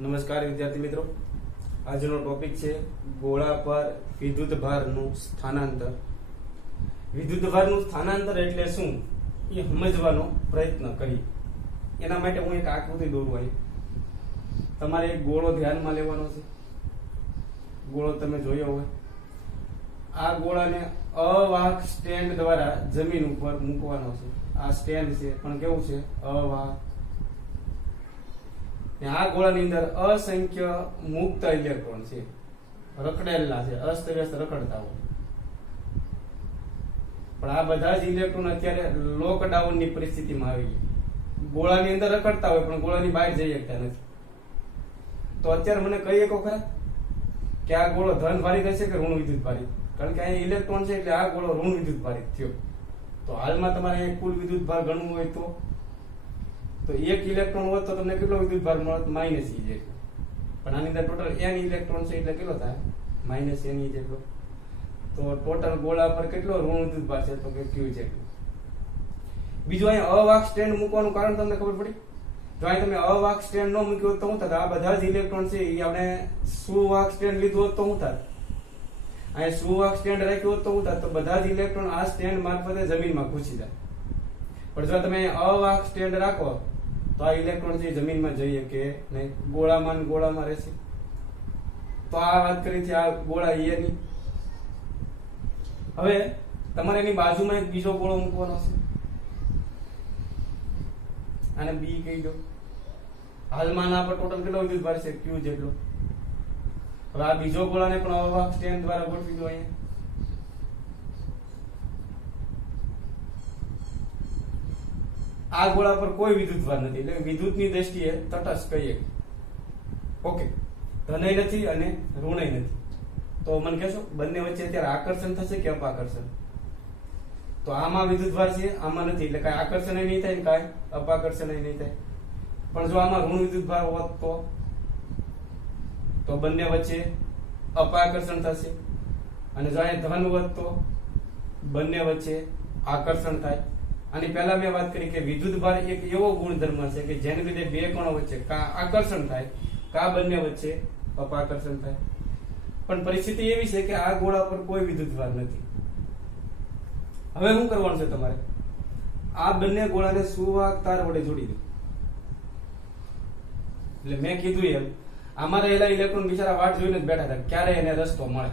નમસ્કાર વિદ્યાર્થી મિત્રો, આજનો ટોપિક છે ગોળા પર વિદ્યુતભારનું સ્થાનાંતર. વિદ્યુતભારનું સ્થાનાંતર એટલે શું એ સમજવાનો પ્રયત્ન કરીએ. એના માટે હું એક આકૃતિ દોરું. અહીં તમારે એક ગોળો ધ્યાનમાં લેવાનો છે. ગોળો તમે જોયો હોય. આ ગોળાને અવાહક સ્ટેન્ડ દ્વારા જમીન ઉપર મૂકવાનો છે. આ સ્ટેન્ડ છે પણ કેવું છે? અવાહક. આ ગોળાની અંદર અસંખ્ય મુક્ત ઇલેક્ટ્રોન છે, રખડેલા છે, અસ્તવ્યસ્ત રખડતા હોય. પણ આ બધા જ ઇલેક્ટ્રોન અત્યારે લોકડાઉન ની પરિસ્થિતિમાં આવી ગયા. ગોળાની અંદર રખડતા હોય પણ ગોળાની બહાર જઈ શકતા નથી. તો અત્યારે મને કહી શકો ખરા કે આ ગોળો ધન ભારિત હશે કે ઋણ વિદ્યુત ભારિત? કારણ કે અહીંયા ઇલેક્ટ્રોન છે એટલે આ ગોળો ઋણ વિદ્યુત ભારિત થયો. તો હાલમાં તમારે કુલ વિદ્યુત ભાર ગણવું હોય તો એક ઇલેક્ટ્રોન હોત તો તમને કેટલો વિદ્યુત ભાર મળત? માઇનસ E જેટલો. પણ આની અંદર ટોટલ n ઇલેક્ટ્રોન છે એટલે કેટલો થાય? માઇનસ n E જેટલો. તો ટોટલ ગોળા પર કેટલો ઋણ વિદ્યુત ભાર છે? તો કે Q જેટલો. બીજું અહીંયા અવાહક સ્ટેન્ડ મૂકવાનું કારણ તમને ખબર પડી? જો અહીં તમે અવાહક સ્ટેન્ડ ન મૂક્યો હોત તો શું થાય? આ બધા જ ઇલેક્ટ્રોન છે એ આપણે સુવાહક સ્ટેન્ડ લીધું હોત તો શું થાય? અહીંયા સુવાહક સ્ટેન્ડ રાખ્યું હોત તો શું થાય? તો બધા જ ઇલેક્ટ્રોન આ સ્ટેન્ડ મારફતે જમીનમાં ઘૂસી જાય. પણ જો તમે અવાહક સ્ટેન્ડ રાખો તો આ ઇલેક્ટ્રોન છે જમીનમાં જઈએ કે નહીં, ગોળામાં રહેશે. તો આ વાત કરી છે આ ગોળા એ ની. હવે તમારે એની બાજુમાં એક બીજો ગોળો મૂકવાનો છે. આને બી કહી દો. હાલમાં આના પર ટોટલ કેટલો વિદ્યુત ભાર છે? Q જેટલો. હવે આ બીજો ગોળાને પણ અવાહક સ્ટેન્ડ દ્વારા ગોઠવી દો. અહીંયા આ ગોળા પર કોઈ વિદ્યુત ભાર નથી, એટલે વિદ્યુતની દ્રષ્ટિએ તટસ્થ કહીએ. ઓકે, ધનય નથી અને ઋણય નથી. તો મને કહેશો બંને વચ્ચે અત્યારે આકર્ષણ થશે કે અપાકર્ષણ? તો આમાં વિદ્યુત ભાર છે, આમાં નથી, એટલે કાંઈ આકર્ષણ નહીં થાય ને કાંઈ અપાકર્ષણ નહીં થાય. પણ જો આમાં ઋણ વિદ્યુત ભાર હોત તો બંને વચ્ચે અપાકર્ષણ થશે. અને જો અહીંયા ધન હોત તો બંને વચ્ચે આકર્ષણ થાય. અને પહેલા મેં વાત કરી કે વિદ્યુત ભાર એક એવો ગુણધર્મ છે કે જેને લીધે બે કણો વચ્ચે કા આકર્ષણ થાય કા બંને વચ્ચે અપાકર્ષણ થાય. પણ પરિસ્થિતિ એવી છે કે આ ગોળા પર કોઈ વિદ્યુત ભાર નથી. હવે શું કરવાનું છે તમારે? આ બંને ગોળાને સુવાહક તાર વડે જોડી દો. એટલે મેં કીધું એમ આમાં રહેલા ઇલેક્ટ્રોન બિચારા વાટ જોઈને જ બેઠા હતા ક્યારે એને રસ્તો મળે.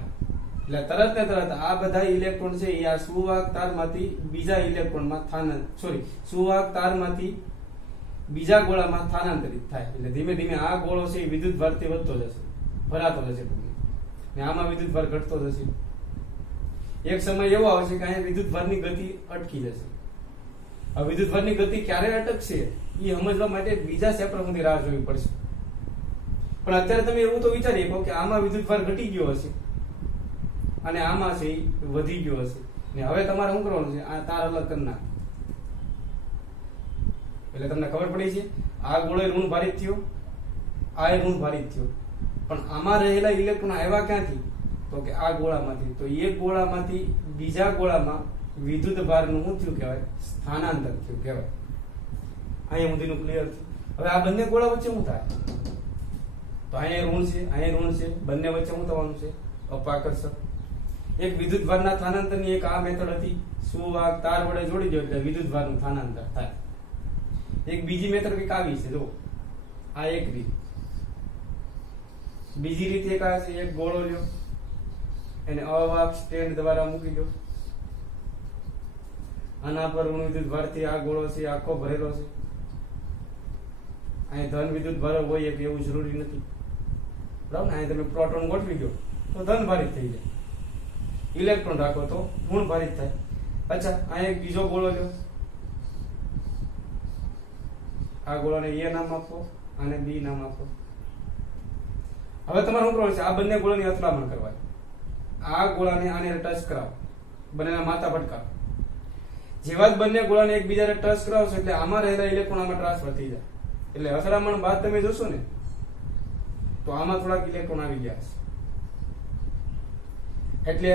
એટલે તરત ને તરત આ બધા ઇલેક્ટ્રોન છે એ આ સુવાહક તારમાંથી બીજા ઇલેક્ટ્રોનમાં સુવાહક તારમાંથી બીજા ગોળામાં સ્થાનાંતરિત થાય. એટલે ધીમે ધીમે આ ગોળો છે એ વિદ્યુત ભારથી વધતો જશે, ભરાતો જશે, ને આમાં વિદ્યુત ભાર ઘટતો જશે. એક સમય એવો આવશે કે અહીંયા વિદ્યુત ભારની ગતિ અટકી જશે. આ વિદ્યુત ભારની ગતિ ક્યારે અટકશે એ સમજવા માટે બીજા ચેપ્ટર સુધી રાહ જોવી પડશે. પણ અત્યારે તમે એવું તો વિચારી શકો કે આમાં વિદ્યુત ભાર ઘટી ગયો હશે અને આમાં છે વધી ગયો હશે. ને હવે તમારે શું કરવાનું છે? આ તાર અલગ કરી નાખ. એટલે તમને ખબર પડી છે આ ગોળો ઋણ ભારિત થયો, આ ઋણ ભારિત થયો. પણ આમાં રહેલા ઇલેક્ટ્રોન આવ્યા ક્યાંથી? તો કે આ ગોળામાંથી. તો એક ગોળામાંથી બીજા ગોળામાં વિદ્યુત ભારનું શું થયું કહેવાય? સ્થાનાંતર થયું કહેવાય. અહીંયા સુધીનું ક્લિયર થયું. હવે આ બંને ગોળા વચ્ચે શું થાય? તો અહીંયા ઋણ છે, અહીંયા ઋણ છે, બંને વચ્ચે શું થવાનું છે? અપાકર્ષણ. એક વિદ્યુત ભારના સ્થાનાંતરની એક આ મેથડ હતી, સુવાહક તાર વડે જોડી દો એટલે વિદ્યુત ભારનું સ્થાનાંતર થાય. એક બીજી મેથડ કઈક આવી છે, જો આ એક રીત. બીજી રીત એક આ છે, એક ગોળો લ્યો એને અવાહક સ્ટેન્ડ દ્વારા મૂકી દો. આના પર ઋણ વિદ્યુત ભારથી આ ગોળો છે આખો ભરેલો છે. અહીં ધન વિદ્યુત ભાર હોય કે એવું જરૂરી નથી, બરાબર ને? અહીં તમે પ્રોટોન ગોઠવી દો તો ધન ભારિત થઈ જાય, ઇલેક્ટ્રોન રાખો તો ઋણ ભારિત થાય. અચ્છા, અહીં એક બીજો ગોળો લો. આ ગોળાને A નામ આપો અને B નામ આપો. હવે તમારે શું કરવાનું છે? આ બંને ગોળાની અથડામણ કરવાની. આ ગોળાને આને ટચ કરાવો, બંનેના માથા ભટકાવો. જેવા જ બંને ગોળાને એકબીજાને ટચ કરાવશો એટલે આમાં રહેલા ઇલેક્ટ્રોન આમાં ટ્રાન્સફર થઈ જાય. એટલે અથડામણ બાદ તમે જોશો ને તો આમાં થોડાક ઇલેક્ટ્રોન આવી ગયા છે. એટલે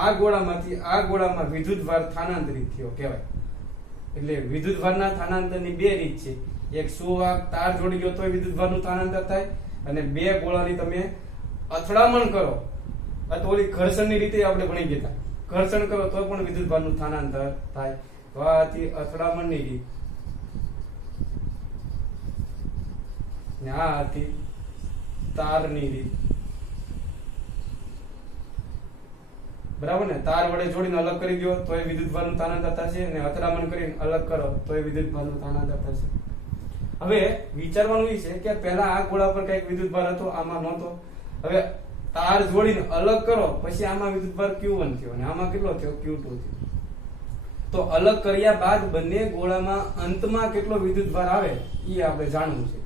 આ ગોળામાંથી આ ગોળામાં વિદ્યુત ભાર સ્થાનાંતરિત થયો કહેવાય. એટલે વિદ્યુત ભારના સ્થાનાંતરની બે રીત છે. એક સુવાહક તાર જોડી ગયો તો વિદ્યુતભારનું સ્થાનાંતર થાય, અને બે ગોળાની તમે અથડામણ કરો અથવા ઓલી ઘર્ષણની રીતે આપણે ભણી ગયા, ઘર્ષણ કરો તો પણ વિદ્યુતભારનું સ્થાનાંતર થાય. તો આ હતી અથડામણની રીત, ને આ હતી તારની રીત. બરાબર ને? તાર વડે જોડીને અલગ કરી દો તો એ વિદ્યુતભારનું સ્થાનાંતર થશે, અને અથડામણ કરીને અલગ કરો તો એ વિદ્યુતભારનું સ્થાનાંતર થશે. હવે વિચારવાનું એ છે કે પહેલા આ ગોળા પર કઈક વિદ્યુતભાર હતો, આમાં નહોતો. હવે તાર જોડીને અલગ કરો પછી આમાં વિદ્યુતભાર Q1 થયો અને આમાં કેટલો થયો? Q2 થયો. તો અલગ કર્યા બાદ બંને ગોળામાં અંતમાં કેટલો વિદ્યુતભાર આવે એ આપણે જાણવું છે.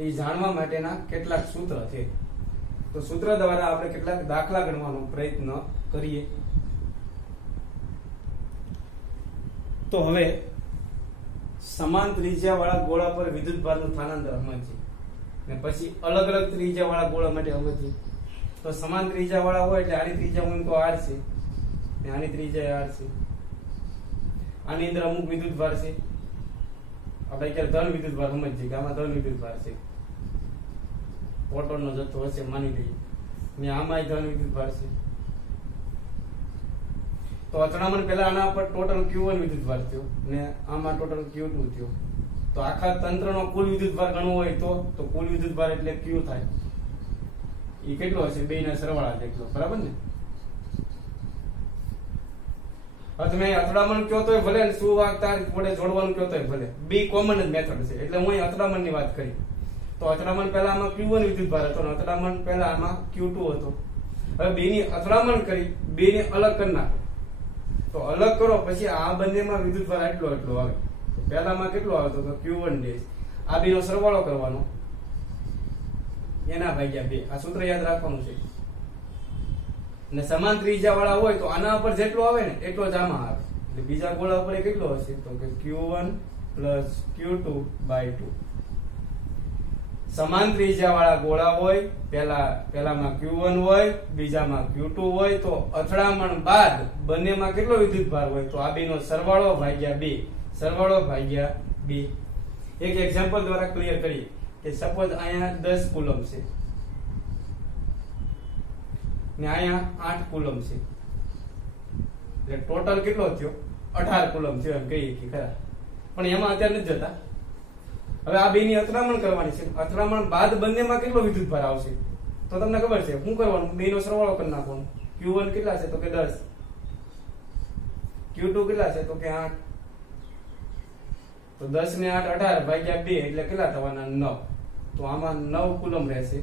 એ જાણવા માટેના કેટલાક સૂત્ર છે. તો સૂત્ર દ્વારા આપણે કેટલાક દાખલા ગણવાનો પ્રયત્ન કરીએ. તો હવે સમાન ત્રિજ્યા વાળા ગોળા પર વિદ્યુતભારનું સ્થાનાંતર સમજીએ, ને પછી અલગ અલગ ત્રિજ્યા વાળા ગોળા માટે સમજીએ. તો સમાન ત્રિજ્યા વાળા હોય એટલે આની ત્રિજ્યા હું તો r છે, ને આની ત્રિજ્યા r છે. આની અંદર અમુક વિદ્યુતભાર છે, આપણે ક્યારે ધન વિદ્યુતભાર સમજીએ કે આમાં ધન વિદ્યુતભાર છે, પ્રોટોનનો જથ્થો હશે માની લઈએ, ને આમાં ધન વિદ્યુતભાર છે. તો અથડામણ પહેલા આના પર ટોટલ Q1 વિદ્યુતભાર થયો, ને આમાં ટોટલ Q2 થયો. તો આખા તંત્રનો કુલ વિદ્યુતભાર ગણવો હોય તો કુલ વિદ્યુતભાર એટલે Q થાય. એ કેટલો હશે? બેયના સરવાળા જેટલો. બરાબર ને? હવે તમે અથડામણ કયો તોય ભલે, સુવાહક તાર વડે જોડવાનું કયો તોય ભલે, બે કોમન જ મેથડ છે. એટલે હું અહીં અથડામણની વાત કરી. તો અથડામણ પહેલા આમાં Q1 વિદ્યુતભાર હતો, અને અથડામણ પહેલા આમાં Q2 હતો. હવે બેની અથડામણ કરી, બેને અલગ કરી નાખો. તો અલગ કરો પછી આ બંનેમાં વિદ્યુતભાર એટલો એટલો આવે. પહેલામાં કેટલો આવતો? તો Q1 ડેશ. આ બેનો સરવાળો કરવાનો, એના ભાગ્યા 2. આ સૂત્ર યાદ રાખવાનું છે. અને સમાન ત્રિજ્યા વાળા હોય તો આના પર જેટલો આવે ને એટલો જ આમાં આવે. એટલે બીજા ગોળા પર કેટલો હશે? તો કે Q1 + Q2/2. સમાન ત્રિજ્યા વાળા ગોળા હોય, પહેલામાં Q1 હોય, બીજામાં Q2 હોય, તો અથડામણ બાદ બંનેમાં કેટલો વિદ્યુતભાર હોય? તો આ બેનો સરવાળો ભાગ્યા 2. સરવાળો ભાગ્યા 2. એક એક્ઝામ્પલ દ્વારા ક્લિયર કરીએ કે સપોઝ અહીંયા 10 કુલમ છે ને અહીંયા 8 કુલમ છે, એટલે ટોટલ કેટલો થયો? 18 કુલમ થયો એમ કહીએ કે ખરા. પણ એમાં અત્યારે નથી જતા. હવે આ બેની અથડામણ કરવાની છે. અથડામણ બાદ બંનેમાં કેટલો વિદ્યુતભાર આવશે? તો તમને ખબર છે શું કરવાનું? બેનો સરવાળો કરી નાખવાનો. Q1 કેટલા છે? તો કે 10. Q2 કેટલા છે? તો કે 8. તો 10 ને 8 18 ભાગ્યા 2 એટલે કેટલા થવાના? 9. તો આમાં 9 કુલમ રહેશે.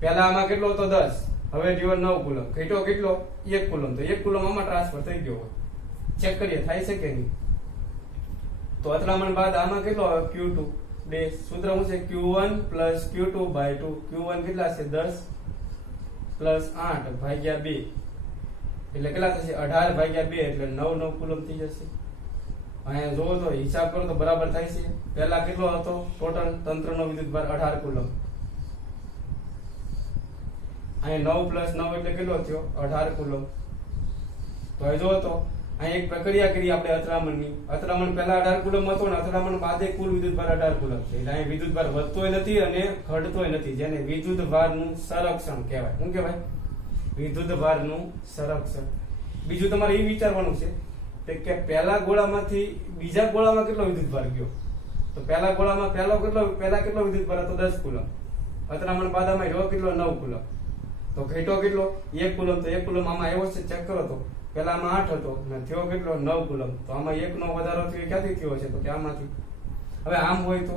પહેલા આમાં કેટલો હતો? 10. હવે જો 9 કુલમ. ઘટ્યો કેટલો? 1 કુલમ. તો 1 કુલમ આમાં ટ્રાન્સફર થઈ ગયો હોય. ચેક કરીએ થાય છે કે નહીં. તો અથડામણ બાદ આમાં કેટલો આવે? Q2 dash. સૂત્ર શું છે? Q1 + Q2/2. Q1 કેટલા છે? 10 + 8 ભાગ્યા 2 એટલે કેટલા થશે? 18 ભાગ્યા 2 એટલે 9 કુલમ થઈ જશે. અહીંયા જોવો તો હિસાબ કરો તો બરાબર થાય છે. પહેલા કેટલો હતો ટોટલ તંત્રનો વિદ્યુતભાર? 18 કુલમ. અહીંયા 9 + 9 એટલે કેટલો થયો? 18 કુલમ. તો હવે જોવો તો અહીં એક પ્રક્રિયા કરી આપણે અથડામણની. અથડામણ પહેલા 18 કુલમ હતો ને અથડામણ બાદે કુલ વિદ્યુતભાર 18 કુલમ છે. એટલે અહીં વિદ્યુતભાર વધતોય નથી અને ઘટતોય નથી, જેને વિદ્યુતભારનું સંરક્ષણ કહેવાય. શું કહેવાય? વિદ્યુતભારનું સંરક્ષણ. બીજું તમારે એ વિચારવાનું છે કે પહેલા ગોળામાંથી બીજા ગોળામાં કેટલો વિદ્યુતભાર ગયો? તો પહેલા ગોળામાં પહેલા કેટલો વિદ્યુતભાર હતો? 10 કુલમ. અથડામણ બાદ આમાં રહ્યો કેટલો? 9 કુલમ. તો ઘટ્યો કેટલો? 1 કુલમ. તો 1 કુલમ આમાં આવ્યો છે, ચેક કરો તો. પહેલા આમાં 8 હતો ને થયો કેટલો? 9 કુલમ. તો આમાં 1 નો વધારો થયો, ક્યાંથી થયો છે? તો કે આમાંથી. હવે આમ હોય તો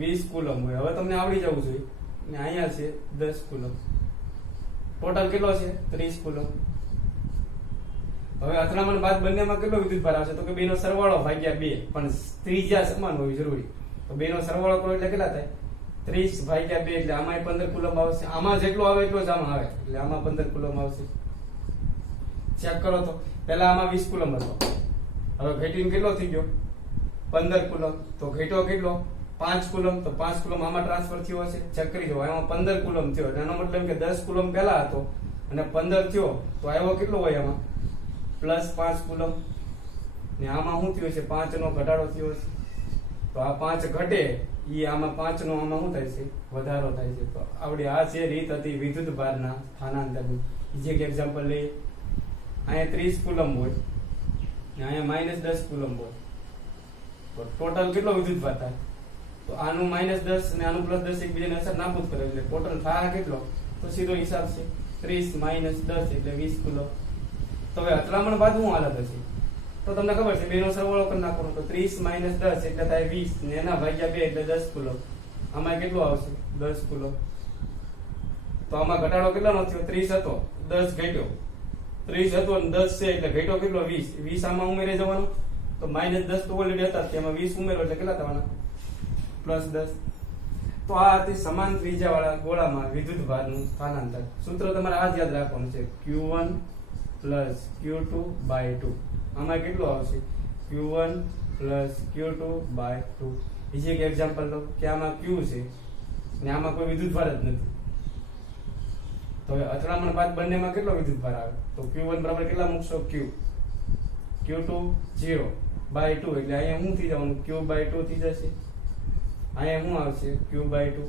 20 કુલમ હોય. હવે તમને આવડી જવું જોઈએ. ને અહીંયા છે 10 કુલમ. ટોટલ કેટલો છે? 30 કુલમ. હવે અથડામણ બાદ બંનેમાં કેટલો વિદ્યુતભાર આવશે? તો કે બેનો સરવાળો ભાગ્યા 2. પણ ત્રિજ્યા સમાન હોવી જરૂરી. તો બેનો સરવાળો કરો એટલે કેટલા થાય? 30 ભાગ્યા 2 એટલે આમાં 15 કુલમ આવશે. આમાં જેટલો આવે એટલો જ આમાં આવે, એટલે આમાં 15 કુલમ આવશે. ચેક કરો તો પહેલા આમાં 20 કુલમ હતો, હવે ઘટીને કેટલો થઈ ગયો? 15 કુલમ. તો ઘટ્યો કેટલો? 5 કુલમ. તો 5 કુલમ આમાં ટ્રાન્સફર થયો હશે, ચેક કરી દો. આમાં 15 કુલમ થયો. એનો મતલબ કે 10 કુલમ પહેલા હતો અને 15 થયો તો આવ્યો કેટલો હોય આમાં? +5 કુલમ. ને આમાં શું થયું છે 5 નો ઘટાડો થયો છે તો આ 5 ઘટે ઈ આમાં 5 નો આમાં શું થાય છે વધારો થાય છે તો આવડી આ છે રીત હતી વિદ્યુત ભારના સ્થાનાંતરની બીજે એક એક્ઝામ્પલ લઈએ અહીંયા 30 કુલમ્બ હોય ને અહીંયા -10 કુલમ્બ હોય તો ટોટલ કેટલો વિદ્યુત ભાર થાય તો આનું -10 ને આનું +10 એકબીજાને અસર નાબૂદ કરે એટલે ટોટલ થાય કેટલો તો સીધો હિસાબ છે 30 - 10 એટલે 20 કુલમ્બ તો હવે અથડામણ બાદ શું હાલત હશે તો તમને ખબર છે બેનો સરવાળો કરી નાખવાનો તો 30 - 10 એટલે થાય 20 ને એના ભાગ્યા 2 એટલે 10 કુલમ્બ આમાં કેટલું આવશે 10 કુલમ્બ તો આમાં ઘટાડો કેટલાનો થયો 30 હતો 10 ઘટ્યો 30 હતો અને 10 છે એટલે ઘટ્યો કેટલો 20 20 આમાં ઉમેરી જવાનું તો -10 તો ઓલરેડી હતા તેમાં 20 ઉમેરો એટલે કેટલા થવાના +10 તો આ હતી સમાન ત્રિજ્યા વાળા ગોળામાં વિદ્યુત ભારનું સ્થાનાંતર સૂત્ર તમારે આ જ યાદ રાખવાનું છે Q1 + Q2/2 આમાં કેટલું આવશે Q1 + Q2/2 બીજી એક એક્ઝામ્પલ લો કે આમાં Q છે ને આમાં કોઈ વિદ્યુત ભાર જ નથી તો હવે અથડામણ બાદ બંનેમાં કેટલો વિદ્યુત ભાર આવે તો Q1 બરાબર કેટલા મૂકશો Q Q2 0/2 એટલે અહીંયા શું થઈ જવાનું Q/2 થઈ જશે અહીંયા શું આવશે Q/2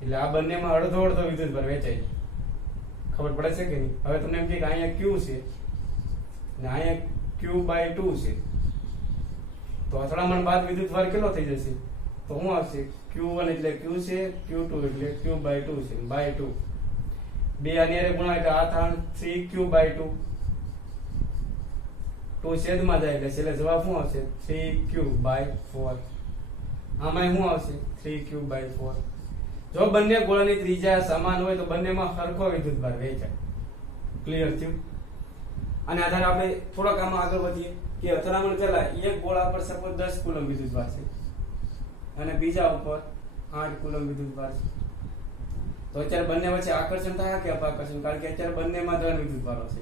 એટલે આ બંનેમાં અડધો અડધો વિદ્યુત ભાર વેચાય ખબર પડે છે કે નહીં હવે તમને એમ કે અહીંયા Q છે ને અહીંયા Q/2 છે તો અથડામણ બાદ વિદ્યુત ભાર કેટલો થઈ જશે તો શું આવશે Q1 એટલે Q છે Q2 એટલે Q/2 છે /2 બે આની હારે ગુણા એટલે આ થાય 3Q/2 2 છેદમાં જાય એટલે છેલ્લે જવાબ શું આવશે 3Q/4 આમાં શું આવશે 3Q/4 જો બંને ગોળાની ત્રિજ્યા સમાન હોય તો બંનેમાં સરખો વિદ્યુત ભાર વહેંચાય ક્લિયર થયું અને આધારે આપણે થોડાક આમાં આગળ વધીએ કે અથડામણ પહેલા એક ગોળા પર સપોઝ 10 કુલમ વિદ્યુત ભાર છે અને બીજા ઉપર 8 કુલમ વિદ્યુત ભાર છે તો અત્યારે બંને વચ્ચે આકર્ષણ થાય કે અપાકર્ષણ કારણ કે અત્યારે બંનેમાં ધન વિદ્યુત ભારો છે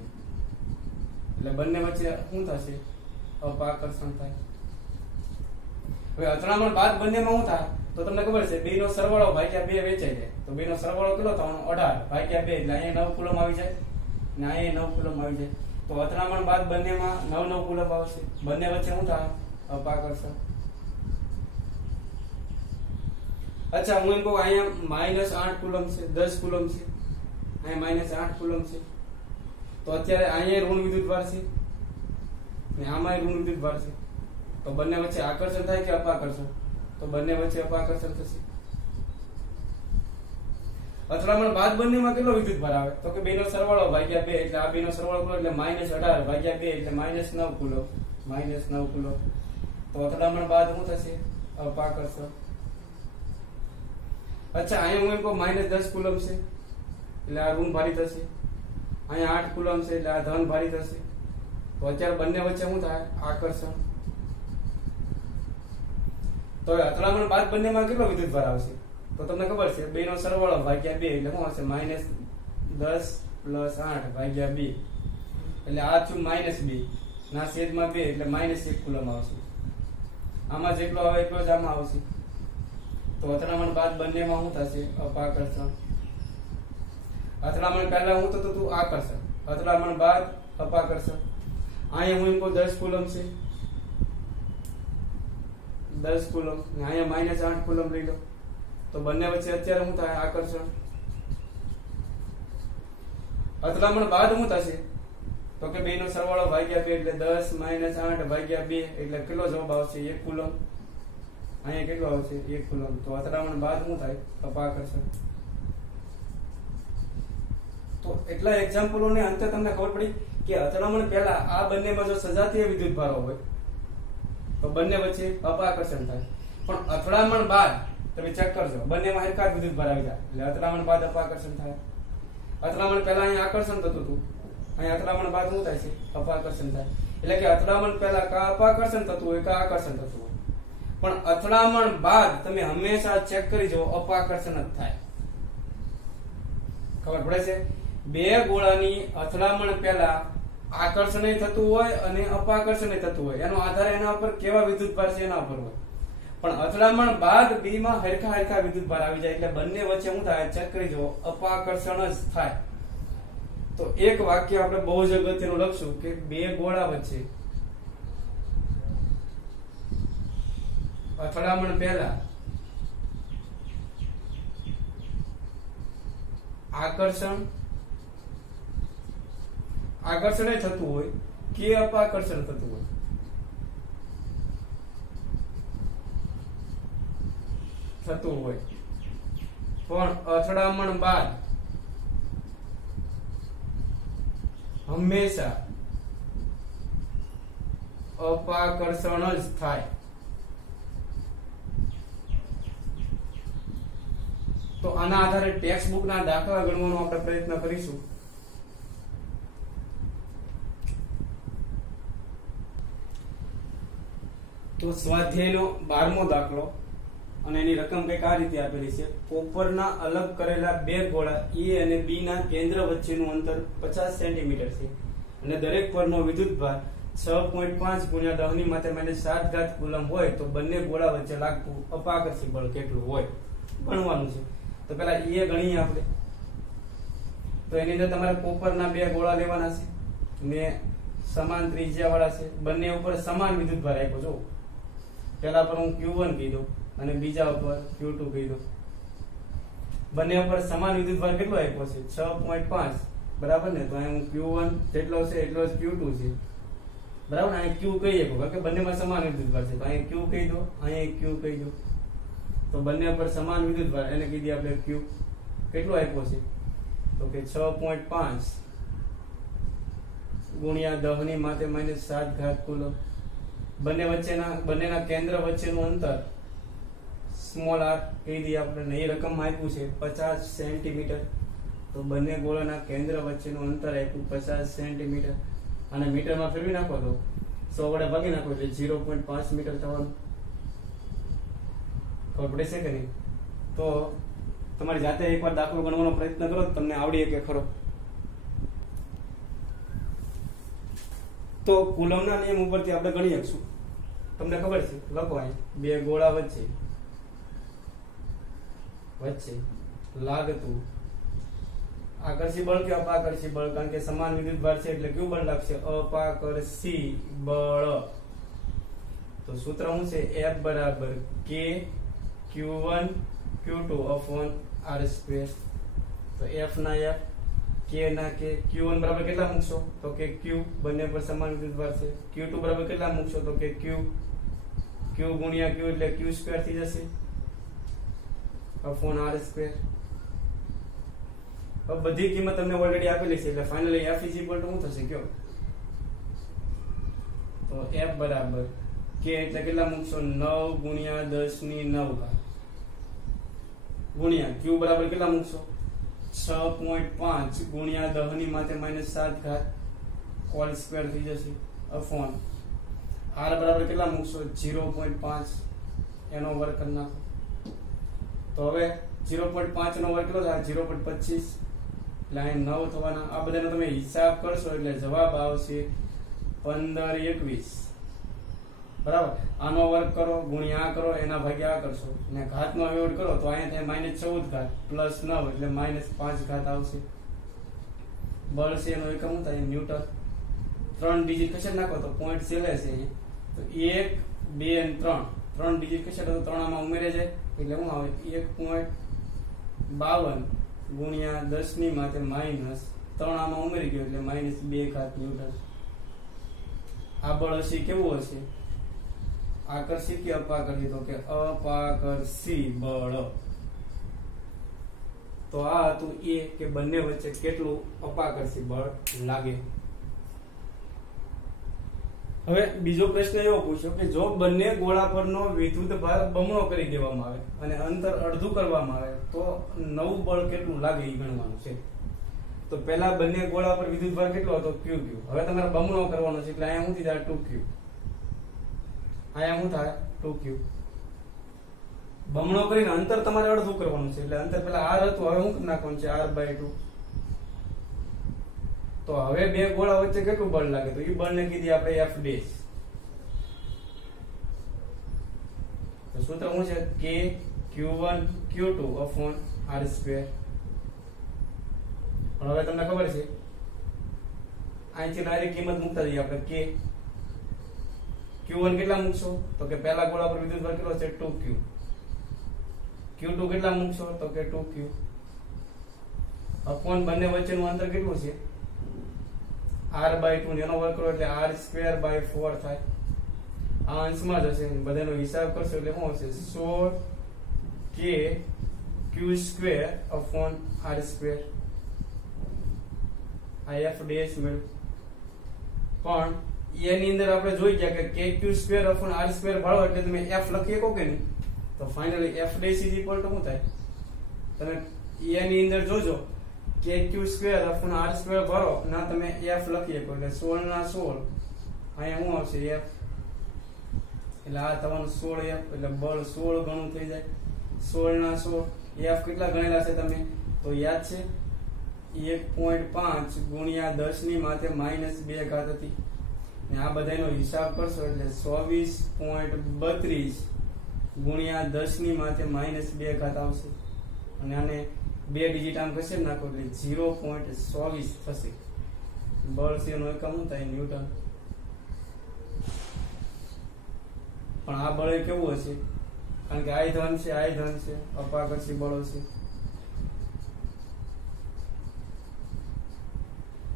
એટલે બંને વચ્ચે શું થશે અપાકર્ષણ થાય હવે અથડામણ બાદ બંનેમાં શું થાય તો તમને ખબર છે બે નો સરવાળો ભાગ્યા 2 વેચાઈ જાય તો બે નો સરવાળો કેટલો થવાનો 18 ભાગ્યા 2 એટલે અહીંયા 9 કુલમ આવી જાય ને અહીંયા 9 કુલમ આવી જાય તો અથડામણ બાદ બંનેમાં 9 કુલમ આવશે બંને વચ્ચે શું થાય અપાકર્ષણ અચ્છા હું એમ કહું અહીંયા -8 કુલમ છે 10 કુલમ છે અહીંયા -8 કુલમ છે તો અત્યારે અહીંયા ઋણ વિદ્યુત ભાર છે ને આમાં ઋણ વિદ્યુત ભાર છે તો બંને વચ્ચે આકર્ષણ થાય કે અપાકર્ષણ તો બંને વચ્ચે અપાકર્ષણ થશે અથડામણ બાદ બંનેમાં કેટલો વિદ્યુત ભાર આવે તો કે બેનો સરવાળો ભાગ્યા 2 એટલે આ બેનો સરવાળો કરો એટલે -18 ભાગ્યા 2 એટલે -9 કુલમ -9 કુલમ તો અથડામણ બાદ શું થશે અપાકર્ષણ અચ્છા અહીંયા હું એમ કહું -10 કુલમ છે એટલે આ ઋણ ભારી થશે અહીંયા 8 કુલમ છે એટલે આ ધન ભારી થશે તો અત્યારે બંને વચ્ચે શું થાય આકર્ષણ તો અથડામણ બાદ બંનેમાં કેટલો વિદ્યુત ભાર આવશે તો તમને ખબર છે બે નો સરવાળો ભાગ્યા 2 એટલે શું આવશે -10 + 8 ભાગ્યા 2 એટલે આ થયું -2 ના છેદમાં 2 એટલે -1 કુલમ આવશે આમાં જેટલો આવે એટલો જ આમાં આવશે તો અથડામણ બાદ બંનેમાં શું થશે અપાકર્ષણ અથડામણ પહેલા હું થતું હતું આકર્ષણ અથડામણ બાદ અપાકર્ષણ અહીંયા હું એમ કહું 10 કુલમ છે 10 કુલમ ને અહીંયા -8 કુલમ લઈ લો તો બંને વચ્ચે અત્યારે શું થાય આકર્ષણ અથડામણ બાદ શું થશે તો કે બે નો સરવાળો ભાગ્યા 2 એટલે 10 - 8 ભાગ્યા 2 એટલે કેટલો જવાબ આવશે 1 કુલમ અહીંયા કેટલો આવશે 1 કુલમ તો અથડામણ બાદ શું થાય અપાકર્ષણ તો એટલા એક્ઝામ્પલોને અંતે તમને ખબર પડી કે અથડામણ પહેલા આ બંનેમાં જો સજાતીય વિદ્યુત ભારો હોય તો બંને વચ્ચે અપાકર્ષણ થાય પણ અથડામણ બાદ તમે ચેક કરજો બંનેમાં સરખા વિદ્યુત ભાર આવી જાય એટલે અથડામણ બાદ અપાકર્ષણ થાય અથડામણ પહેલા અહીંયા આકર્ષણ થતું હતું અહીંયા અથડામણ બાદ શું થાય છે અપાકર્ષણ થાય એટલે કે અથડામણ પહેલા કા અપાકર્ષણ થતું હોય કા આકર્ષણ થતું હોય પણ અથડામણ બાદ તમે હંમેશા ચેક કરી જો અપાકર્ષણ જ થાય ખબર પડે છે બે ગોળાની અથડામણ પહેલા આકર્ષણ થતું હોય અને અપાકર્ષણ થતું હોય એનો આધાર એના ઉપર કેવા વિદ્યુત ભાર છે એના ઉપર હોય પણ અથડામણ બાદ બી માં હરખા વિદ્યુત ભાર આવી જાય એટલે બંને વચ્ચે શું થાય ચેક કરી જો અપાકર્ષણ જ થાય તો એક વાક્ય આપણે બહુ જ અગત્યનું લખશું કે બે ગોળા વચ્ચે અથડામણ પહેલા આકર્ષણ થતું હોય કે અપાકર્ષણ થતું હોય, પણ અથડામણ બાદ હંમેશા અપાકર્ષણ જ થાય. તો આના આધારે ટેક્સ્ટ બુક ના દાખલા ગણવાનો આપણે પ્રયત્ન કરીશું. તો સ્વાધ્યાયનો 12મો દાખલો અને એની રકમ કંઈક આ રીતે આપેલી છે. કોપરના અલગ કરેલા બે ગોળા A અને B ના કેન્દ્ર વચ્ચેનું અંતર 50 સેન્ટીમીટર છે અને દરેક પરનો વિદ્યુતભાર 6.5 ગુણ્યા 10 ની માથે -7 ઘાત કુલમ હોય તો બંને ગોળા વચ્ચે લાગતું અપાકર્ષી બળ કેટલું હોય ગણવાનું છે. તો પેલા A ગણીએ આપણે. તો એની અંદર તમારે કોપરના બે ગોળા લેવાના છે ને સમાન ત્રિજ્યા વાળા છે, બંને ઉપર સમાન વિદ્યુતભાર આપ્યો. જો પેલા પર હું Q1 કહી દઉં અને બીજા ઉપર Q2 કહી દઉં. બંને ઉપર સમાન વિદ્યુતભાર કેટલો આપ્યો છે? 6.5 બરાબર ને. તો અહીં હું Q1 જેટલો છે એટલો જ Q2 છે બરાબર. અહીં Q કહી શકો કારણ કે બંનેમાં સમાન વિદ્યુતભાર છે. તો અહીં Q કહી દો, અહીં Q કહી દો. તો બંને ઉપર સમાન વિદ્યુતભાર એને કીધી આપણે Q. કેટલો આપ્યો છે? તો કે 6.5 ગુણ્યા 10 ની માથે -7 ઘાત કુલમ. બંનેના કેન્દ્ર વચ્ચેનું અંતર સ્મોલ r કહી દઈએ આપણે. એ રકમ આપ્યું છે 50 સેન્ટીમીટર. તો બંને ગોળાના કેન્દ્ર વચ્ચેનું અંતર આપ્યું 50 સેન્ટીમીટર અને મીટરમાં ફેરવી નાખો તો 100 વડે ભાગી નાખો એટલે 0.5 મીટર થવાનું. ખબર પડે છે કે નહીં? તો તમારી જાતે એકવાર દાખલો ગણવાનો પ્રયત્ન કરો તમને આવડી કે ખરો. તો કુલમના નિયમ ઉપરથી આપણે ગણી શકશું. તમને ખબર છે, લખો અહીં બે ગોળા વચ્ચે લાગતું આકર્ષી બળ કે અપાકર્ષી બળ, કારણ કે સમાન વિદ્યુતભાર છે એટલે કયું બળ લાગશે? અપાકર્ષી બળ. તો સૂત્ર શું છે? F બરાબર K Q1 Q2 upon r². તો F ના F, K ના K. Q1 બરાબર કેટલા મૂકશો? તો કે Q, બંને પર સમાન વિદ્યુતભાર છે. Q2 બરાબર કેટલા મૂકશો? તો કે Q. Q ગુણ્યા Q એટલે Q² થઈ જશે upon r². હવે બધી કિંમત તમને ઓલરેડી આપેલી છે એટલે ફાઇનલી F શું થશે કયો? તો F બરાબર K એટલે કેટલા મૂકશો? 9 ગુણ્યા 10 ની 9 ઘાત ગુણ્યા Q બરાબર કેટલા મૂકશો? 6.5 ગુણ્યા 10 ની માથે -7 ઘાત હોલ સ્ક્વેર થઈ જશે અપોન r બરાબર કેટલા મૂકશો? 0.5 એનો વર્ગ કરી નાખો. તો હવે 0.5 નો વર્ગ કેટલો થાય? 0.25 એટલે અહીં 9 થવાના. આ બધાનો તમે હિસાબ કરશો એટલે જવાબ આવશે 1521 બરાબર. આનો વર્ગ કરો ગુણ્યા આ કરો એના ભાગ્યા આ કરશો અને ઘાતનો વિયોગ કરો તો અહીંયા થાય -14 ઘાત પ્લસ 9 એટલે -5 ઘાત આવશે. બળ છે એનો એકમ શું થાય? ન્યૂટન. 3 ડિજિટ ખસેડ નાખો તો પોઈન્ટ છેલ્લે છે તો 1 2 અને 3 ડિજિટ ખસેડો તો 3 આમાં ઉમેરે જાય એટલે શું આવે? 1.52 ગુણ્યા 10 ની માથે -3 આમાં ઉમેરી ગયો એટલે -2 ઘાત ન્યૂટન. આ બળ હશે કેવું હશે? આકર્ષી કે અપાકર્ષી? તો કે અપાકર્ષી બળ. તો આ હતું એ કે બંને વચ્ચે કેટલું અપાકર્ષી બળ લાગે. હવે બીજો પ્રશ્ન એવો પૂછ્યો કે જો બંને ગોળા પરનો વિદ્યુતભાર બમણો કરી દેવામાં આવે અને અંતર અડધું કરવામાં આવે તો નવું બળ કેટલું લાગે એ ગણવાનું છે. તો પહેલા બંને ગોળા પર વિદ્યુતભાર કેટલો હતો? Q. હવે તમારે બમણો કરવાનો છે એટલે અહીંયા શું થઈ જાય? 2Q. અહીંયા શું થાય? 2Q. બમણો કરીને અંતર તમારે અડધું કરવાનું છે એટલે અંતર પેલા r હતું હવે શું કરી નાખવાનું છે? r/2. તો હવે બે ગોળા વચ્ચે કેટલું બળ લાગે? તો એ બળને કીધી આપણે F'. તો સૂત્ર શું છે? K Q1 Q2 upon r². પણ હવે તમને ખબર છે અહીંથી ડાયરેક્ટ કિંમત મૂકતા જઈએ આપણે. K Q Q1 કેટલા મૂકશો તો કે પહેલા ગોળા પર વિદ્યુતભાર કેટલો છે 2Q. Q2 કેટલા મૂકશો તો કે 2Q અપોન બંને વચ્ચેનું અંતર કેટલું છે r/2 એનો વર્ગ કરો એટલે r²/4 થાય. આ અંશમાં જ હશે બધાનો હિસાબ કરશો એટલે શું હશે 16K Q² અપોન r². આ f ડેશ મેળવ પણ a ની અંદર આપણે જોઈ ગયા કે kq² અપોન r² ભાળો એટલે તમે f લખી શકો કે નહીં તો finally f dash is equal to શું થાય તમે a ની અંદર જોજો kq² અપોન r² ભરો ના તમે f લખી શકો એટલે 16 ના 16 અહીંયા શું આવશે f એટલે આ તમારું 16f એટલે બળ 16 ગણું થઈ જાય 16 ના 16 f કેટલા ગણેલા છે તમે તો યાદ છે 1.5 ગુણ્યા 10 ની માથે -2 ઘાત હતી ને આ બધાનો હિસાબ કરશો એટલે 24.32 ગુણ્યા 10 ની માથે -2 ઘાત આવશે અને આને બે ડિજિટ આમ ખસેડી નાખો એટલે 0.24 થશે. બળ છે એનો એકમ શું થાય ન્યૂટન. પણ આ બળ કેવું હશે કારણ કે I ધન છે અપાકર્ષી બળો છે.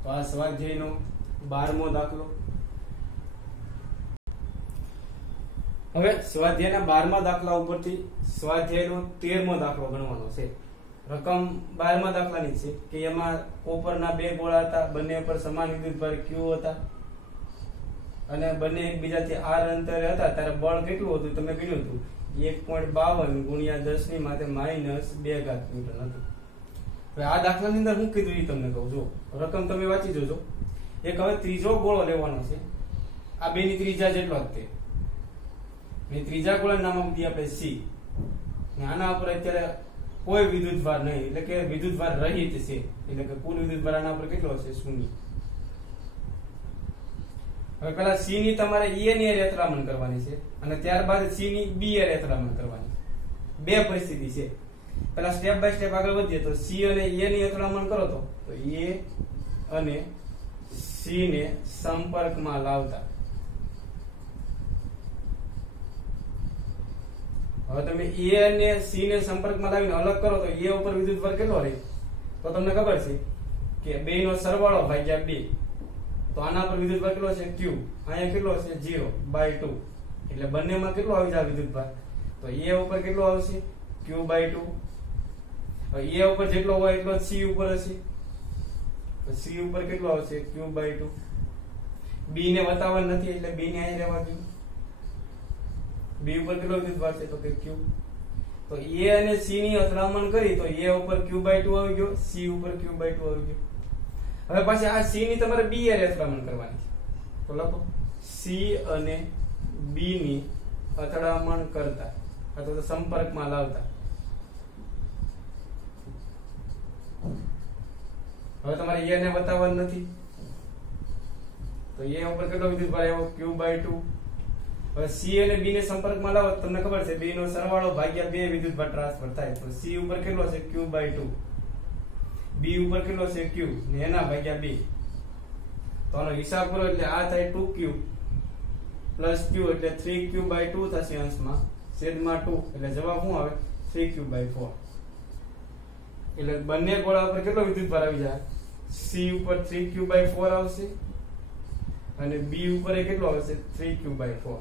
તો આ સ્વાધ્યાયનો 12મો દાખલો. હવે સ્વાધ્યાયના 12મા દાખલા ઉપરથી સ્વાધ્યાયનો 13મો દાખલો ગણવાનો છે. રકમ 12મા દાખલાની છે કે એમાં કોપરના બે ગોળા હતા બંને પર સમાન વિદ્યુતભાર Q હતા અને બંને એકબીજાથી r અંતરે હતા ત્યારે બળ કેટલું હતું તમે ગણ્યું હતું 1.52 ગુણ્યા 10 ની માથે -2 ઘાત ન્યૂટન હતું. હવે આ દાખલાની અંદર હું કીધું એ તમને કહું જો રકમ તમે વાંચી જોજો. એક હવે ત્રીજો ગોળો લેવાનો છે આ બેની ત્રિજ્યા જેટલો જ તે ને ત્રીજા ગોળાનું નામ આપી દઈએ આપણે C ને આના ઉપર અત્યારે કોઈ વિદ્યુતભાર નહીં એટલે કે વિદ્યુતભાર રહિત છે એટલે કે કુલ વિદ્યુતભાર આના ઉપર કેટલો હશે 0. હવે પેલા C ની તમારે A ની અથડામણ કરવાની છે અને ત્યારબાદ C ની B ની અથડામણ કરવાની છે. બે પરિસ્થિતિ છે. પેલા સ્ટેપ બાય સ્ટેપ આગળ વધીએ તો C અને A ની અથડામણ કરો તો A અને C ને સંપર્કમાં લાવતા હવે તમે A અને C ને સંપર્કમાં લાવીને અલગ કરો તો A ઉપર વિદ્યુતભાર કેટલો રહે તો તમને ખબર છે કે બે નો સરવાળો ભાગ્યા 2 તો આના પર વિદ્યુતભાર કેટલો છે Q અહીંયા કેટલો છે 0/2 એટલે બંનેમાં કેટલો આવી જાય વિદ્યુતભાર તો A ઉપર કેટલો આવશે Q/2. હવે A ઉપર જેટલો હોય એટલો C ઉપર હશે તો C ઉપર કેટલો આવશે Q/2. B ને બતાવવાનું નથી એટલે B ને અહીં રહેવા દો. B ઉપર કેટલો વિદ્યુતભાર છે તો કે Q તો A અને C ની અથડામણ કરી તો A ઉપર Q/2 આવી ગયો C ઉપર Q/2 આવી ગયો. હવે પાછી આ C ની તમારે B એ અથડામણ કરવાની છે તો લખો C અને B ની અથડામણ કરતા અથવા તો સંપર્કમાં લાવતા. હવે તમારે A ને બતાવવાનું નથી તો A ઉપર કેટલો વિદ્યુતભાર આવ્યો Q/2. હવે C અને B ને સંપર્કમાં લાવો તમને ખબર છે B નો સરવાળો ભાગ્યા 2 વિદ્યુતભાર ટ્રાન્સફર થાય તો C ઉપર કેટલો છે Q/2 B ઉપર કેટલો છે Q ને એના ભાગ્યા 2 તો આનો હિસાબ કરો એટલે આ થાય 2Q પ્લસ Q એટલે 3Q/2 થશે અંશમાં છેદમાં 2 એટલે જવાબ શું આવે 3Q/4. એટલે બંને ગોળા ઉપર કેટલો વિદ્યુતભાર આવી જાય C ઉપર 3Q/4 આવશે અને B ઉપર કેટલો આવશે 3Q/4.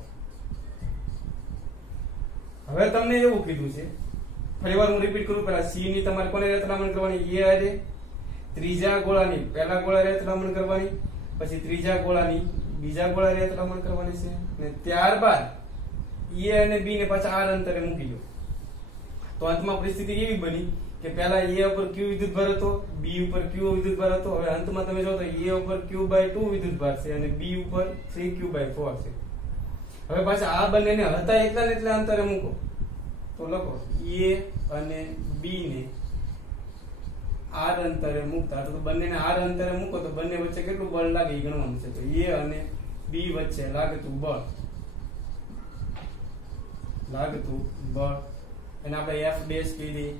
હવે તમને એવું કીધું છે ફરીવાર હું રિપીટ કરું પહેલા C ની તમારે કોને અથડામણ કરવાની A અરે ત્રીજા ગોળાની પહેલા ગોળાને અથડામણ કરવાની પછી ત્રીજા ગોળાની બીજા ગોળાને અથડામણ કરવાની છે અને ત્યારબાદ A અને B ને પાછા r અંતરે મૂકી દો તો અંતમાં પરિસ્થિતિ એવી બની કે પહેલા A ઉપર Q વિદ્યુતભાર હતો B ઉપર Q વિદ્યુતભાર હતો હવે અંતમાં તમે જો તો A ઉપર Q/2 વિદ્યુતભાર છે અને B ઉપર 3Q/4 છે. હવે પાછા આ બંનેને હતા એટલા ને એટલા અંતરે મૂકો તો લખો A અને B ને r અંતરે મૂકતા તો બંનેને r અંતરે મૂકો તો બંને વચ્ચે કેટલું બળ લાગે એ ગણવાનું છે તો A અને B વચ્ચે લાગતું બળ એને આપણે F ડેશ કીધી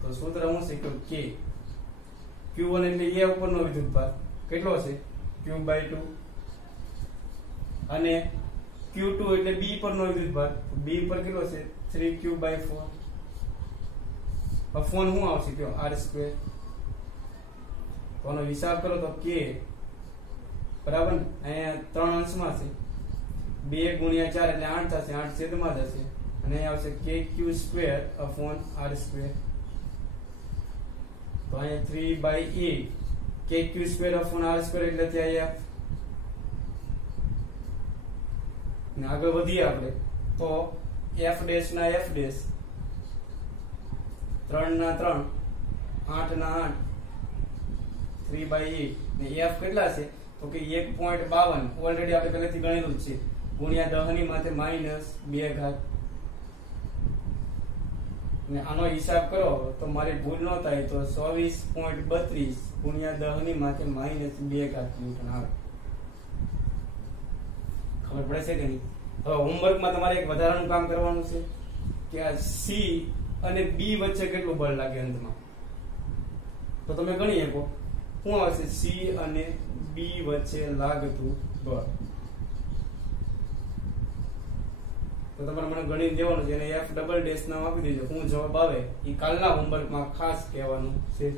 તો સૂત્ર શું છે કે K Q1 એટલે A ઉપરનો વિદ્યુતભાર કેટલો છે Q/2 અને Q2 એટલે B પરનો વિદ્યુતભાર. B પર કેટલો છે 3Q/4. ફોન શું આવશે કયો R². તો આનો હિસાબ કરો તો K બરાબર ને અહીંયા 3 અંશમાં છે 2 × 4 એટલે 8 થશે 8 છેદમાં થશે અને અહીંયા આવશે KQ²/R². તો અહીંયા 3/8 KQ²/R² એટલે ત્યાં ને આગળ વધીએ આપણે તો f' ના f' 3 ના 3 8 ના 8 3/8 ને f કેટલા છે તો કે 1.52 ઓલરેડી આપણે પહેલેથી ગણેલું જ છે ગુણ્યા 10 ની માથે -2 ઘાત. ને આનો હિસાબ કરો તો મારી ભૂલ ન થાય તો 24.32 ગુણ્યા 10 ની માથે -2 ઘાત ન્યૂટન આવે. ખબર પડે છે કે નહીં? હવે હોમવર્કમાં તમારે એક વધારાનું કામ કરવાનું છે કે આ C અને B વચ્ચે કેટલું બળ લાગે અંતમાં. તો તમે ગણી શકો શું આવશે C અને B વચ્ચે લાગતું બળ. તો તમારે મને ગણી દેવાનું છે અને F ડબલ ડેશ નામ આપી દેજો. શું જવાબ આવે એ કાલના હોમવર્કમાં ખાસ કહેવાનું છે.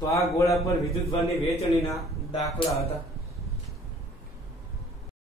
તો આ ગોળા પર વિદ્યુતભારની વહેંચણીના દાખલા હતા.